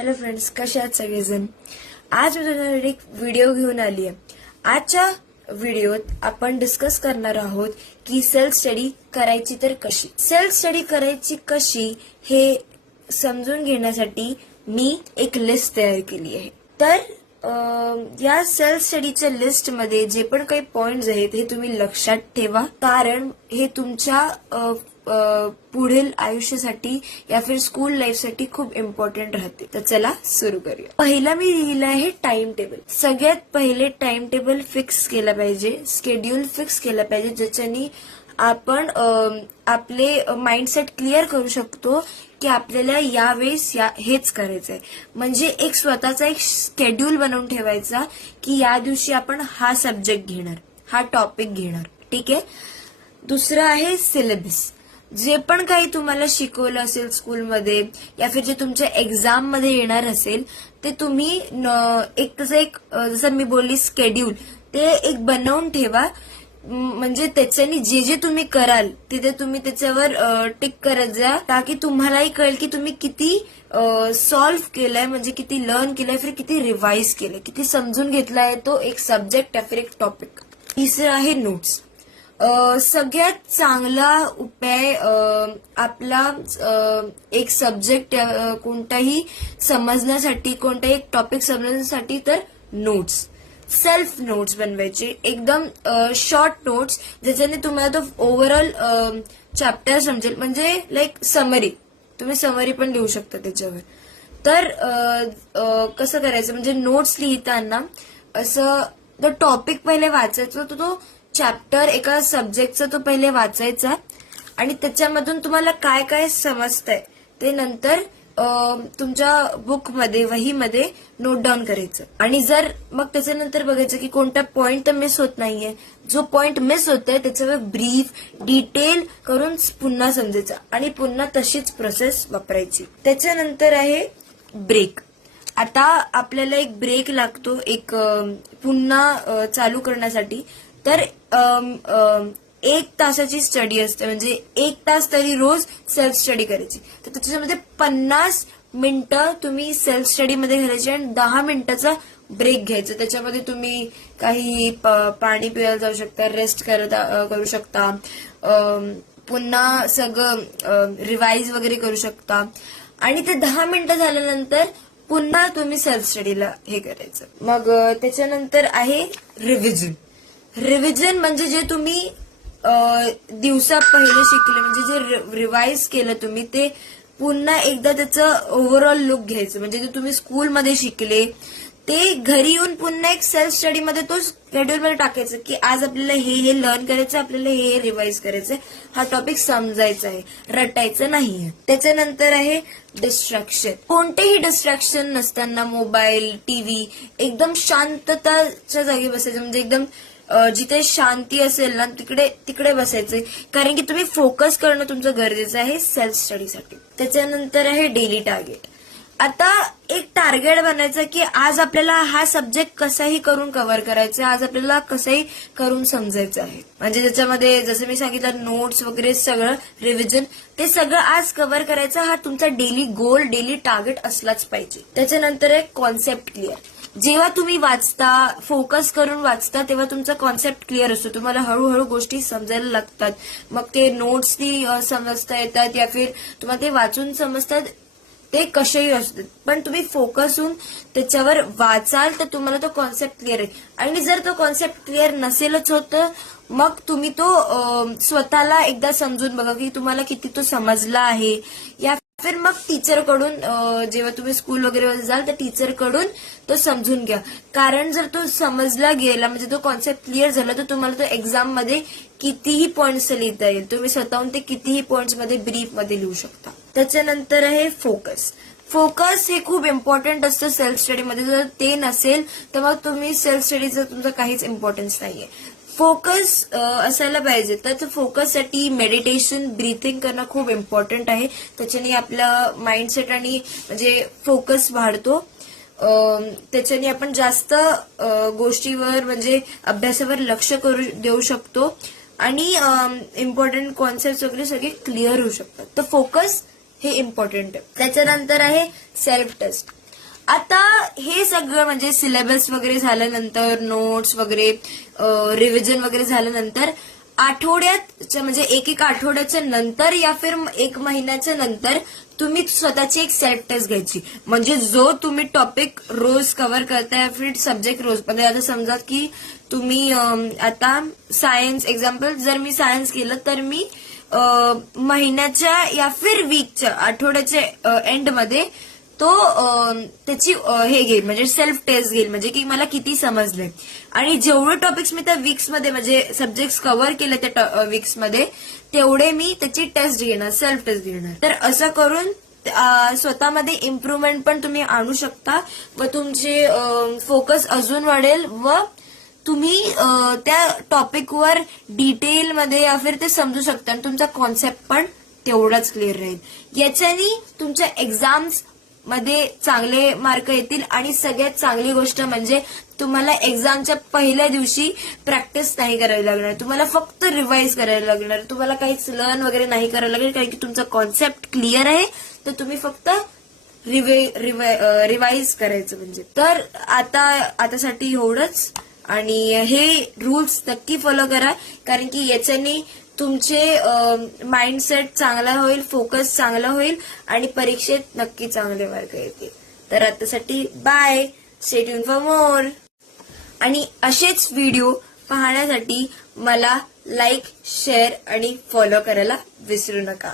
Hello friends, कसे आहात सगळेजण. आज मी तुमच्यासाठी एक व्हिडिओ घेऊन आली आहे. आजच्या व्हिडिओत आपण डिस्कस करणार आहोत की सेल्फ स्टडी करायची तर कशी. सेल्फ स्टडी करायची कशी हे समजून घेण्यासाठी मी एक लिस्ट तयार केली आहे. तर या सेल्फ स्टडीच्या लिस्ट मध्ये जे पण काही पॉइंट्स आहेत हे तुम्ही लक्षात ठेवा, कारण हे तुमच्या पुढील आयुष्यासाठी या फिर स्कूल लाईफसाठी खूप इम्पॉर्टंट राहते. तर चला सुरू करूया. पहिला मी लिहिलं आहे टाइम टेबल. सगळ्यात पहिले टाइम टेबल फिक्स केला पाहिजे, स्केड्यूल फिक्स केला पाहिजे, ज्याच्यानी आपण आपले माइंडसेट क्लिअर करू शकतो की आपल्याला यावेळेस हेच करायचंय. म्हणजे एक स्वतःचा एक स्केड्यूल बनवून ठेवायचा की या दिवशी आपण हा सब्जेक्ट घेणार, हा टॉपिक घेणार. ठीक आहे. दुसरं आहे सिलेबस. जे पण काही तुम्हाला शिकवलं असेल स्कूलमध्ये या फिर जे तुमच्या एक्झाम मध्ये येणार असेल ते तुम्ही एक तसं एक जसं मी बोलली स्केड्यूल ते एक बनवून ठेवा. म्हणजे त्याच्यानी जे जे तुम्ही कराल तिथे तुम्ही त्याच्यावर टिक करत जा, ताकी तुम्हालाही कळेल की तुम्ही किती सॉल्व्ह केलंय, म्हणजे किती लर्न केलंय, फिर किती रिवाइज केलंय, किती समजून घेतलाय तो एक सब्जेक्ट या फिर एक टॉपिक. तिसरं आहे नोट्स. सगळ्यात चांगला उपाय आपला एक सब्जेक्ट कोणताही समजण्यासाठी, कोणताही एक टॉपिक समजण्यासाठी तर नोट्स, सेल्फ नोट्स बनवायचे, एकदम शॉर्ट नोट्स, ज्याच्याने तुम्हाला तो ओव्हरऑल चॅप्टर समजेल. म्हणजे लाईक समरी, तुम्ही समरी पण लिहू शकता त्याच्यावर. तर कसं करायचं, म्हणजे नोट्स लिहिताना असं तो टॉपिक पहिले वाचायचा, तो चॅप्टर एका सब्जेक्टचा तो पहिले वाचायचा आणि त्याच्यामधून तुम्हाला काय काय समजतंय ते नंतर तुमच्या बुकमध्ये, वहीमध्ये नोट डाऊन करायचं. आणि जर मग त्याच्यानंतर बघायचं की कोणता पॉइंट तर मिस होत नाहीये, जो पॉइंट मिस होतोय त्याच्यावर ब्रीफ डिटेल करून पुन्हा समजायचं आणि पुन्हा तशीच प्रोसेस वापरायची. त्याच्यानंतर आहे ब्रेक. आता आपल्याला एक ब्रेक लागतो एक पुन्हा चालू करण्यासाठी. तर 1 तासाची स्टडी असते, म्हणजे 1 तास तरी रोज सेल्फ स्टडी करायची. तर त्याच्यामध्ये 50 मिनिटं तुम्ही सेल्फ स्टडी मध्ये घालायची आणि 10 मिनिटाचा ब्रेक घ्यायचा. त्याच्यामध्ये तुम्ही काही पाणी पियायला जाऊ शकता, रेस्ट करू शकता, पुन्हा सगळं रिवाइज वगैरे करू शकता. आणि ते 10 मिनिटं झाल्यानंतर पुन्हा तुम्ही सेल्फ स्टडीला हे करायचं. मग त्याच्यानंतर आहे रिव्हिजन. रिव्हिजन म्हणजे जे तुम्ही दिवसा पहिले शिकले, म्हणजे जे रिवाइज केलं तुम्ही ते पुन्हा एकदा त्याचं ओव्हरऑल लुक घ्यायचं. म्हणजे जे तुम्ही स्कूलमध्ये शिकले ते घरी येऊन पुन्हा एक सेल्फ स्टडी मध्ये तो शेड्यूल मध्ये टाकायचं की आज आपल्याला हे लर्न करायचं, आपल्याला हे रिवाइज करायचंय, हा टॉपिक समजायचा आहे, रटायचं नाहीये. त्याच्यानंतर आहे डिस्ट्रॅक्शन. कोणतेही डिस्ट्रॅक्शन नसताना मोबाईल, टीव्ही, एकदम शांतताच्या जागी बसायचं. म्हणजे एकदम जिथे शांती असेल ना तिकडे बसायचंय, कारण की तुम्ही फोकस करणं तुमचं गरजेचं आहे सेल्फ स्टडीसाठी. त्याच्यानंतर आहे डेली टार्गेट. आता एक टार्गेट बनायचं की आज आपल्याला हा सब्जेक्ट कसाही करून कव्हर करायचा, आज आपल्याला कसंही करून समजायचं आहे. म्हणजे ज्याच्यामध्ये जसं मी सांगितलं नोट्स वगैरे सगळं रिव्हिजन ते सगळं आज कव्हर करायचं, हा तुमचा डेली गोल, डेली टार्गेट असलाच पाहिजे. त्याच्यानंतर एक कॉन्सेप्ट क्लिअर. जेव्हा तुम्ही वाचता, फोकस करून वाचता, तेव्हा तुमचा कॉन्सेप्ट क्लिअर असतो. तुम्हाला हळूहळू गोष्टी समजायला लागतात. मग ते नोट्सनी समजता येतात या फिर तुम्हाला ते वाचून समजतात, ते कसेही असतात. पण तुम्ही फोकस होऊन त्याच्यावर वाचाल तर तुम्हाला तो कॉन्सेप्ट क्लिअर आहे. आणि जर तो कॉन्सेप्ट क्लिअर नसेलच होत, मग तुम्ही तो स्वतःला एकदा समजून बघा की तुम्हाला किती तो समजला आहे. या फिर मग टीचरकडून, जेव्हा तुम्ही स्कूल वगैरे जाल तर टीचरकडून तो समजून घ्या. कारण जर तो समजला गेला, म्हणजे तो कॉन्सेप्ट क्लिअर झाला, तर तुम्हाला तो एक्झाम मध्ये कितीही पॉइंट्स लिहिता येईल. तुम्ही स्वतःहून ते कितीही पॉइंट्स मध्ये ब्रीफ मध्ये लिहू शकता. त्याच्यानंतर आहे फोकस. फोकस हे खूप इम्पॉर्टंट असतं सेल्फ स्टडीमध्ये. जर ते नसेल तर मग तुम्ही सेल्फ स्टडीचं तुमचं काहीच इम्पॉर्टन्स नाहीये. फोकस असायला पाहिजे. तर फोकससाठी मेडिटेशन, ब्रीथिंग करणं खूप इम्पॉर्टंट आहे. त्याच्याने आपला माइंडसेट आणि म्हणजे फोकस वाढतो. त्याच्याने आपण जास्त गोष्टीवर, म्हणजे अभ्यासावर लक्ष देऊ शकतो आणि इम्पॉर्टंट कॉन्सेप्ट वगैरे सगळे क्लिअर होऊ शकतात. तर फोकस हे इम्पॉर्टंट आहे. त्याच्यानंतर आहे सेल्फ टेस्ट. आता हे सगळं म्हणजे सिलेबस वगैरे झाल्यानंतर, नोट्स वगैरे, रिव्हिजन वगैरे झाल्यानंतर आठवड्यात म्हणजे एक आठवड्याच्या नंतर या फिर 1 महिन्याच्या नंतर तुम्ही स्वतःची एक सेल्फ टेस्ट घ्यायची. म्हणजे जो तुम्ही टॉपिक रोज कव्हर करताय, फिर सब्जेक्ट रोज, म्हणजे आता समजा की तुम्ही आता सायन्स एक्झाम्पल, जर मी सायन्स केलं तर मी महिन्याच्या या फिर वीकच्या आठवड्याच्या एंडमध्ये तो त्याची हे घेईल, म्हणजे सेल्फ टेस्ट घेईल, म्हणजे की मला किती समजले. आणि जेवढे टॉपिक्स मी त्या वीक्समध्ये म्हणजे सब्जेक्ट कव्हर केले त्या वीक्समध्ये, तेवढे मी त्याची टेस्ट घेणार, सेल्फ टेस्ट घेणार. तर असं करून स्वतःमध्ये इम्प्रुव्हमेंट पण तुम्ही आणू शकता व तुमचे फोकस अजून वाढेल व तुम्ही त्या टॉपिकवर डिटेलमध्ये या फिर ते समजू शकता आणि तुमचा कॉन्सेप्ट पण तेवढाच क्लिअर राहील. याच्यानी तुमच्या एक्झाम्स मध्ये चांगले मार्क येतील. आणि सगळ्यात चांगली गोष्ट म्हणजे तुम्हाला एक्झामच्या पहिल्या दिवशी प्रॅक्टिस नाही करावी लागणार, तुम्हाला फक्त रिवाइज करायला लागणार, तुम्हाला काहीच लर्न वगैरे नाही करायला लागेल, कारण की तुमचा कॉन्सेप्ट क्लिअर आहे. तर तुम्ही फक्त रिवाइज करायचं म्हणजे. तर आतासाठी एवढंच. आणि हे रूल्स नक्की फॉलो करा, कारण की याच्याने तुमचे माइंडसेट चांगला होईल, फोकस चांगला होईल आणि परीक्षेत नक्की चांगले मार्क येतील. तर आतासाठी bye, stay tune for more. आणि असेच व्हिडिओ पाहण्यासाठी मला लाईक, शेअर आणि फॉलो करायला विसरू नका.